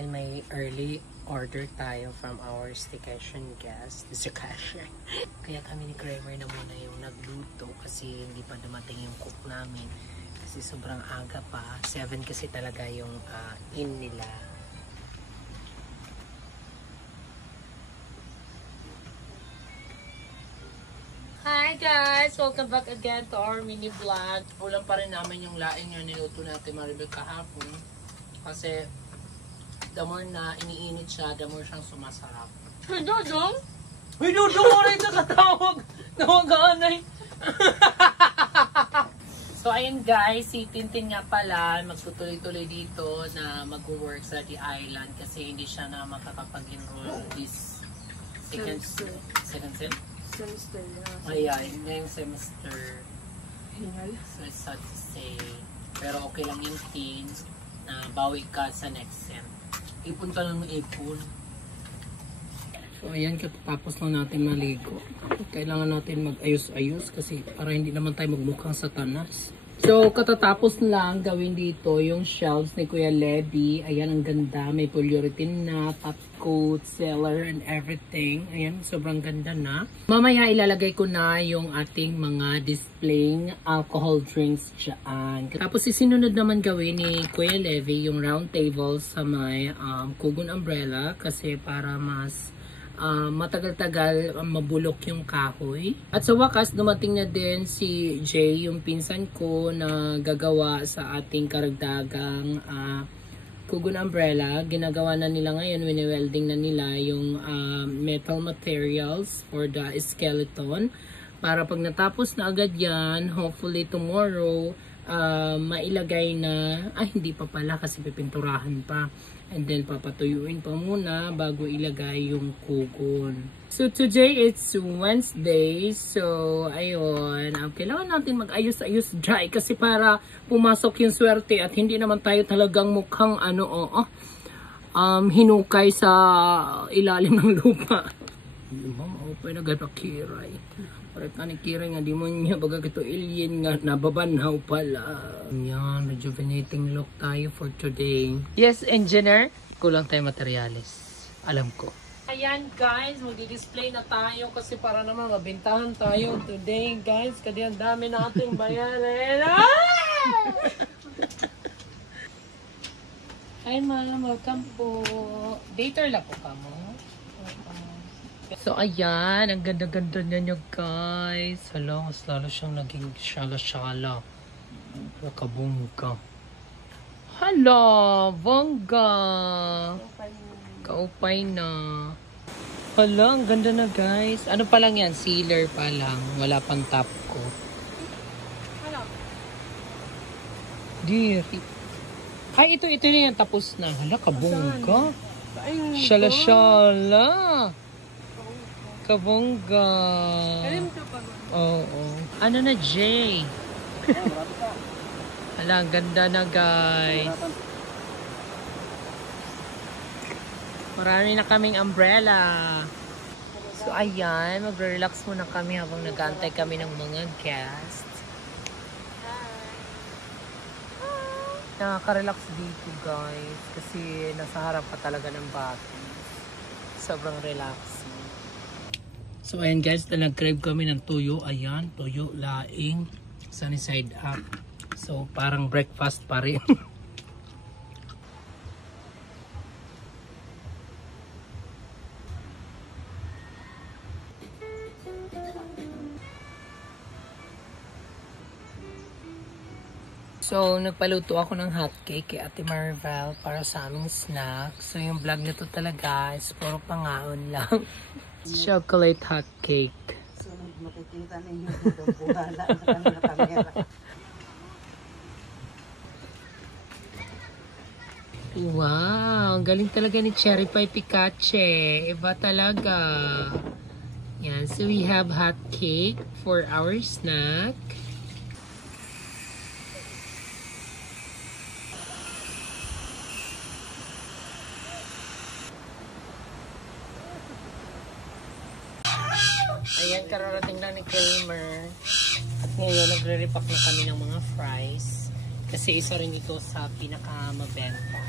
dahil may early order tayo from our staycation guest, staycation. Kaya kami ni Kramer na muna yung nagluto kasi hindi pa dumating yung cook namin. Kasi sobrang aga pa. 7 kasi talaga yung in nila. Hi guys! Welcome back again to our mini vlog. Ulam pa rin namin yung laing yung niluto natin Maribel kahapon. Kasi the more na iniinit siya, the more siyang sumasarap. Hey Dodong! Hey Dodong! Mo rin ito katawag! Nawagaan. So ayun guys, si Tintin nga pala magtutuloy-tuloy dito na mag-work sa The Island kasi hindi siya na makakapag-enroll this second sem? Semester na. Ayan, ngayong semester. Hingal. So it's sad to say. Pero okay lang yung teens na bawi ka sa next sem. Ipon ka lang ng ipon. So ayan, katapos lang natin maligo. Kailangan natin mag-ayos-ayos kasi para hindi naman tayo magmukhang satanas. So katatapos lang gawin dito yung shelves ni Kuya Levy. Ayan, ang ganda. May polyurethane na, top coat, seller, and everything. Ayan, sobrang ganda na. Mamaya ilalagay ko na yung ating mga displaying alcohol drinks dyan. Tapos isinunod naman gawin ni Kuya Levy yung round table sa may Kugon umbrella kasi para mas matagal-tagal mabulok yung kahoy. At sa wakas, dumating na din si Jay, yung pinsan ko na gagawa sa ating karagdagang Kugon umbrella. Ginagawa na nila ngayon, wini-welding na nila yung metal materials for the skeleton. Para pag natapos na agad yan, hopefully tomorrow, mailagay na, hindi pa pala kasi pipinturahan pa. And then papatuyuin pa muna bago ilagay yung kugon. So today it's Wednesday. So ayun, kailangan natin mag-ayos-ayos dry kasi para pumasok yung swerte at hindi naman tayo talagang mukhang hinukay sa ilalim ng lupa. Ma'am, okay na ganakiray. Paret na ni Kira nga, di mo niya baga kito alien nga, nababanhaw pala. Yan, rejuvenating look tayo for today. Yes, engineer. Kulang tayo materials. Alam ko. Ayan guys, magdi-display na tayo kasi para naman mabintahan tayo today guys. Kasi ang dami nating bayarin. Hi ma'am, welcome po. Dater lang po ka mo. So ayan, ang ganda-ganda niya guys. Hala, mas lalo siyang naging shala-shala. Nakabungga. Hala, bongga. Kaupay na. Hala, ang ganda na guys. Ano pa lang yan? Sealer pa lang. Wala pang top ko. Hala. Diri. Ay, ito na yan. Tapos na. Hala, kabungga. Shala-shala. Kabongga. Oo. Ano na, Jay? Hala, ang ganda na, guys. Marami na kaming umbrella. So, ayan. Magre-relax muna kami habang nag-aantay kami ng mga guests. Nakaka-relax dito, guys. Kasi nasa harap pa talaga ng bati. Sobrang relaxing. So ayan guys, nag-crave kami ng tuyo. Ayan, tuyo, laing, sunny side up. So parang breakfast pa rin. So nagpaluto ako ng hot cake kay Ate Maribel para sa aming snack. So yung vlog nito talaga is puro pangaon lang. Chocolate hot cake. So, makikita ninyo dito buhala sa kanila kamera. Wow, galing talaga ni Cherry Pie Picache. Iba talaga. Yan, so we have hot cake for our snack. Ayan, kararating lang ni Kramer. At ngayon, nagre-repack na kami ng mga fries. Kasi isa rin ito sa pinakamabenta.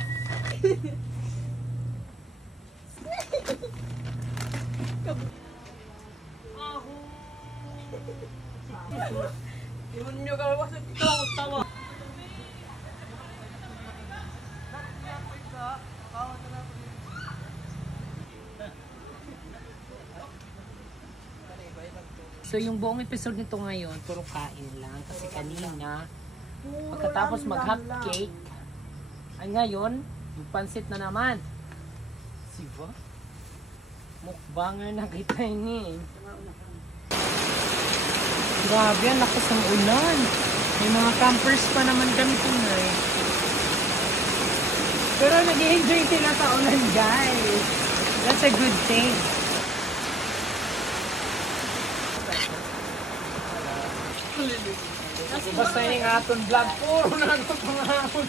Iwan nyo ka ba sa tawa? So yung buong episode nito ngayon, puro kain lang. Kasi kanina, pagkatapos mag-hot cake, ay ngayon, magpansit na naman. Siba? Mukbanger na kita ini. Grabe, ang lakas ng ulan. May mga campers pa naman kami tonight. Pero nag-enjoy sila sa ulan, guys. That's a good thing. Basta yung aton vlog, puro na ako pangahon.